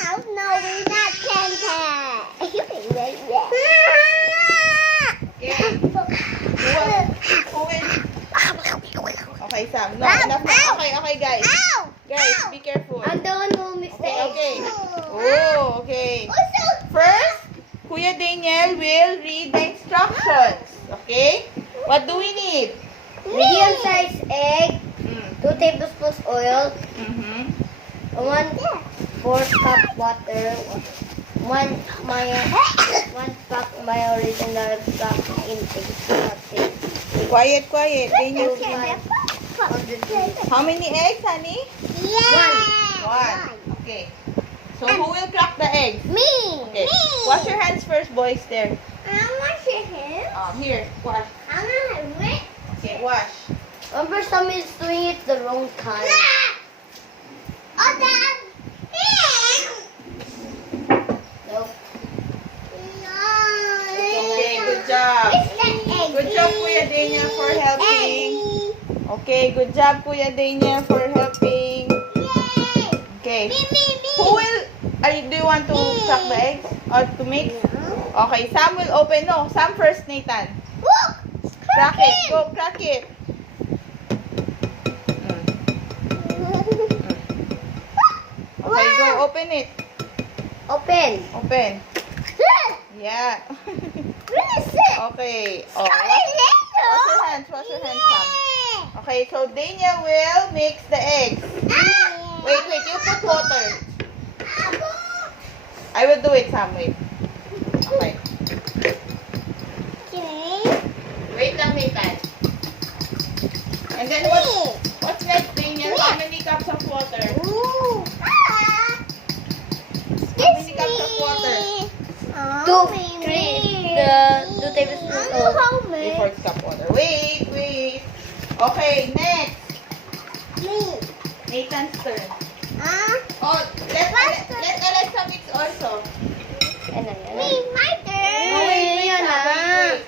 No, we're not pancakes. Okay, Sam. No, enough na. Okay, guys. Guys, be careful. I'm the one who missed the Okay. Oh, okay. First, Kuya Daniel will read the instructions. Okay? What do we need? Medium-sized egg, 2 tablespoons oil, 1/4 cup water, 1 pack my original pack intake. Quiet. Daniel. How many eggs, honey? One. Okay. So, who will crack the eggs? Me. Okay. Wash your hands first, boys. There. Wash your hands. Here. Wash. Okay, wash. Remember, some is doing it the wrong time. Oh, Dad. Nope. Okay, good job. Good job, Kuya Daniel, for helping. Okay, good job, Kuya Daniel, for helping. Okay. Who will, do you want to crack the eggs? Or to mix? Okay, Sam will open. No, Sam first, Nathan. Crack it. Go, crack it. Okay, go, open it. Open. Yeah. Okay. Oh, wash your hands, Sam. Okay, so Daniel will mix the eggs. Wait, you put water. I will do it, Sam. Wait. Okay. Wait lang, Nathan. And then what's next, Daniel? How many cups of water? How many cups of water? 2 tablespoons of 3/4 cup water. Wait. Okay, next. Nathan's turn. Oh, let Alexa mix also. My turn. Oh, wait.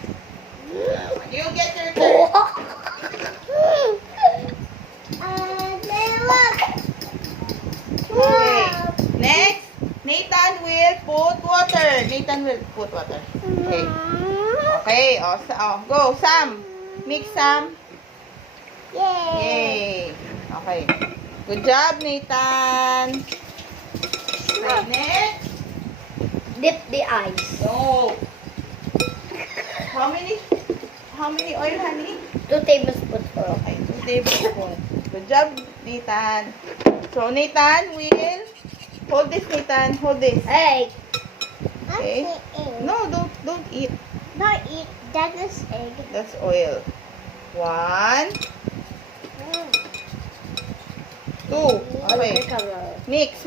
You get your turn. Okay. Next, Nathan will put water. Okay. Okay. Go, Sam. Mix, Sam. Yay. Okay. Good job, Nathan. Okay, next. Dip the ice. No. How many oil, honey? 2 tablespoons oil. Okay, 2 tablespoons. Good job, Nathan. So, Nathan will hold this, Nathan. Hold this. Hey. Okay. No, don't eat. Not eat. That is egg. That's oil. 1, 2. Okay. Mix.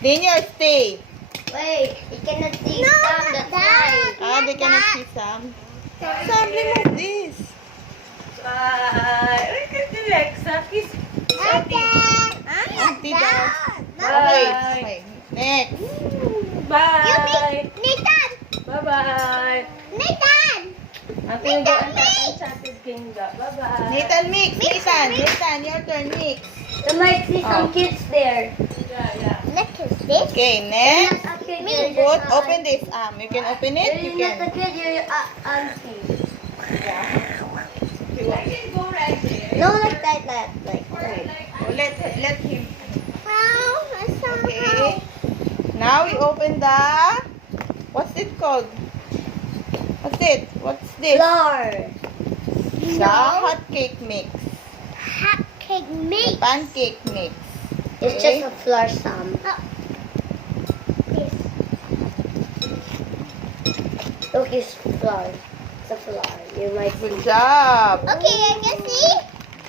Daniel, stay. Wait, you cannot see some. That's why. They cannot see Sam. Sam, remove this. Bye. Look at Alexa. Kiss. Auntie daw. Okay. Next. Bye. Nathan! Bye-bye. Nathan! Ating go ang Enchanted Kingdom. Bye-bye. Nathan, mix. Nathan, your turn, mix. You might see some kids there. Yeah. Look at this. Okay, next. Me. Open this. You can open it. You You're not a can. kid, you're auntie. I can go right there. No, like that. Let him. Okay. Now we open the. What's it called? What's this? Flour. The hot cake mix. Hot cake mix. Pancake mix. It's Okay. just a flour some. Look, it's flour. It's a flour. You might see. Good job. Okay, I can see.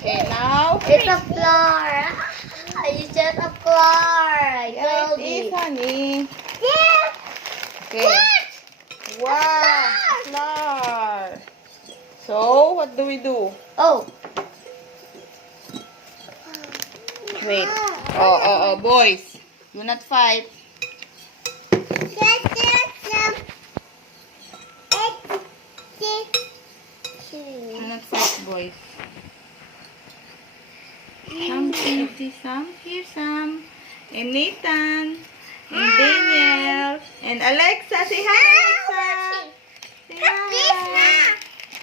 Okay, now. It's a flour. It's just a flour. I Yeah, told it is, you. honey. Yeah. Okay. Wow. Flour. So, what do we do? Oh. Wait. Oh, boys. Do not fight. Do not fight, boys. Sam, can you see Sam? Here, Sam. And Nathan. And Daniel. And Alexa. Say hi, Alexa. Say hi.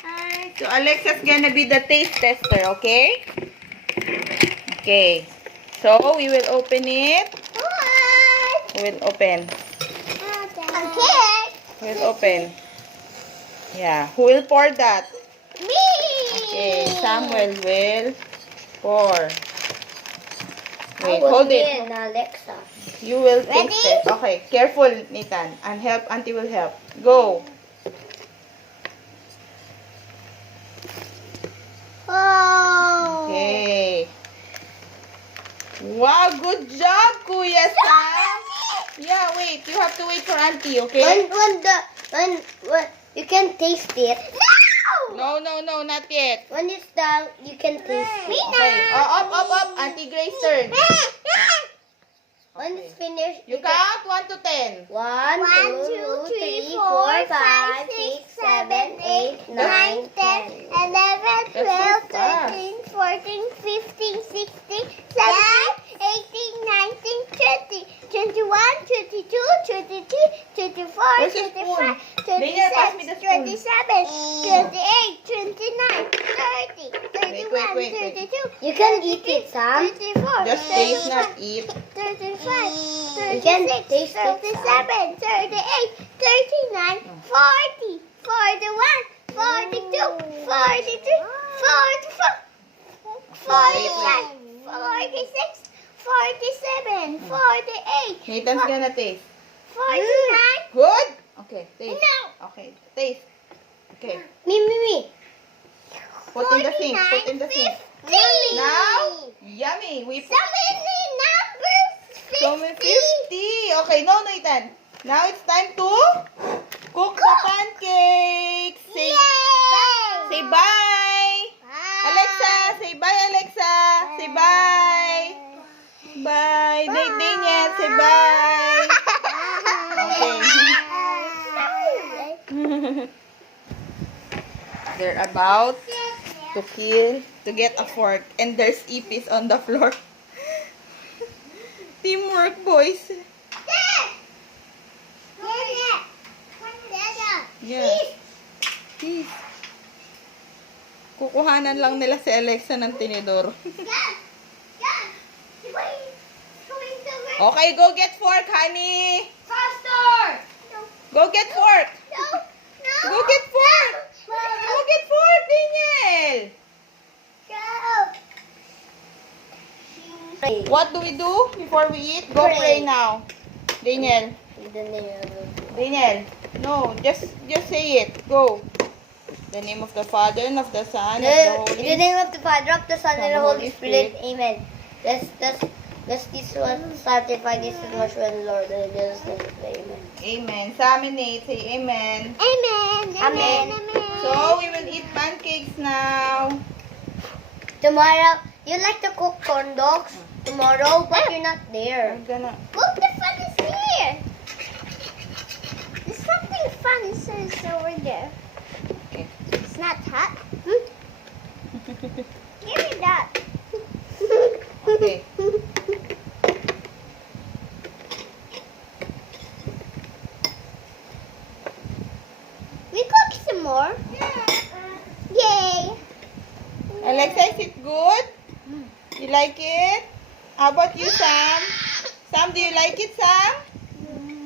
Hi. So Alexa's gonna be the taste tester, okay? Okay. So we will open it. We'll open. We'll open. Yeah. Who will pour that? Me. Okay. Samuel will pour. Wait, I will hold be it. an Alexa. You will Ready? taste it. Okay. Careful, Nathan. And help. Auntie will help. Go. Oh. Okay. Wow, good job, Kuya Sam. Yeah, wait. You have to wait for Auntie, okay? When you can taste it. No, not yet. When it's done, you can taste it. Okay. Oh, up. Auntie Grace turn. When it's finished, You count 1 to 10. 1, 2, 3, 4, 5, 6, 7, 8, 9, 10, 11, 12, 13, 14, 15, 16, 17, 18, 19, 20, 21, 22, 23, 24, Where's the spoon? 25, Daniel, pass me the 26, spoon. 27, 28, 29, 30, 31, Wait. 32. You can eat it, Sam. 34, Just taste, not eat. 35, 36, 37, 38, 39, 40, 41, 42, 43, 44, 45, 46, 47, 48, Nathan's gonna taste. 49. Good? Okay, taste. No. Okay, taste. Okay. Me. Put in the sink. Put in the sink. 50. Now, yummy. We put So many numbers. 50. so many 50. Okay, no, Nathan. Now it's time to cook the pancakes. Say bye. Bye. Alexa, say bye, Alexa. Say bye. Bye. Daniel, say bye. Okay. They're about to get a fork, and there's ipis on the floor. Teamwork, boys. Yeah. Please. Kukuhanan lang nila si Alexa ng tinidor. Okay, go get fork, honey. Faster! Go get fork. No. Go get fork. Go get fork, Daniel. What do we do before we eat? Go pray now. Daniel. Daniel. No, just say it. Go. The name of the Father and of the Son and of the Holy In the name of the Father, of the Son, and the Holy Spirit. Spirit. Amen. Let's this one sanctify this much when Lord and Jesus name. Amen. Amen. Sa amin, Nate. Say amen. Amen. So, we will eat pancakes now. Tomorrow, you like to cook corn dogs? Tomorrow, but you're not there. I'm gonna... Look, the fun is here. There's something fun is over there. Okay. It's not hot. Give me that. Okay. We cook some more. Yay. Alexa, is it good? You like it? How about you, Sam? Sam, do you like it, Sam?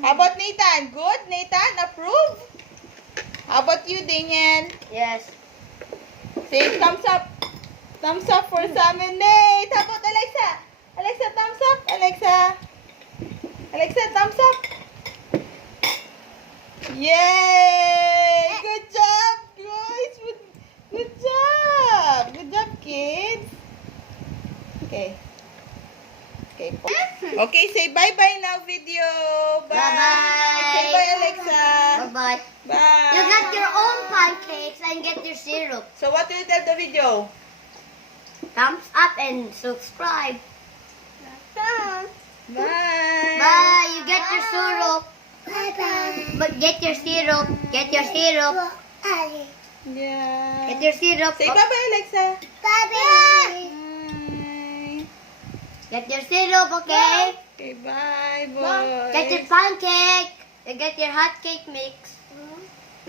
How about Nathan? Good? Nathan, approve? How about you, Daniel? Yes. Say thumbs up. Thumbs up for Sam and Nate. How about Alexa? Alexa, thumbs up. Alexa. Alexa, thumbs up. Yay! Good job, guys. Good job. Good job, kids. Okay. Okay, say bye-bye now, video. Bye. Bye-bye. Say bye, Alexa. Bye-bye. Bye. You got your own pancakes and get your syrup. So what will you tell the video? Thumbs up and subscribe. Bye. Bye. You get your syrup. Bye-bye. But get your syrup. Get your syrup. Yeah. Get your syrup. Say bye-bye, Alexa. Bye-bye. Bye. Get your syrup, okay? Okay, bye, boys. Get your pancake. You get your hot cake mix.